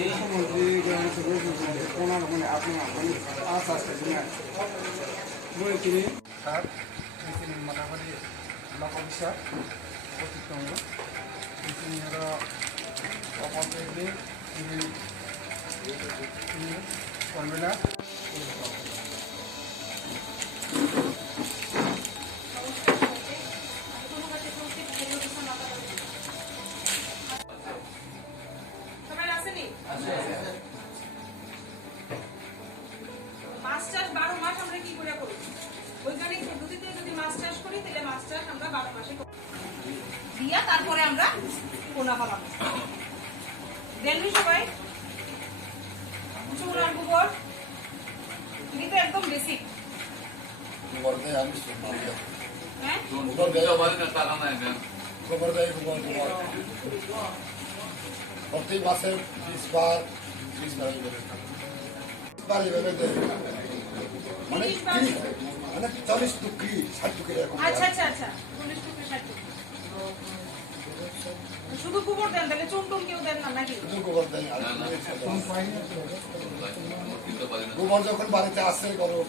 এই মন্ত্রী ওনার মানে আপনার মানে আশা আছে বই কিনে স্যার তিনি মোটামুটি লক্ষ বিশ্বাস অতিক্রম তিনি হলো অপরকে করবে না মাছ চাষ 12 মাস আমরা কি করে করি? বৈজ্ঞানিক পদ্ধতিতে যদি মাছ চাষ করি তাহলে মাছ চাষ আমরা 12 মাসে করি। দিয়া তারপরে আমরা পোনা ফলাবো। দেখলি সবাই? চুন আর গোবর এটা তো একদম বেসিক। গোবর দেয় আমি শুনলাম। হ্যাঁ? গোবর দেয় মানে না টাকা নাই দেন। গোবর দেয় গোবর। প্রতি মাসে 20 বার মানে 40 টুকরি 60 টুকরি এরকম। আচ্ছা 40 টুকরি 60 টুকরি। শুধু গোবর দেন তাহলে চুন টুন কেউ দেন না নাকি? শুধু গোবর দেয় আর গোবর যখন বাড়িতে আসে গরম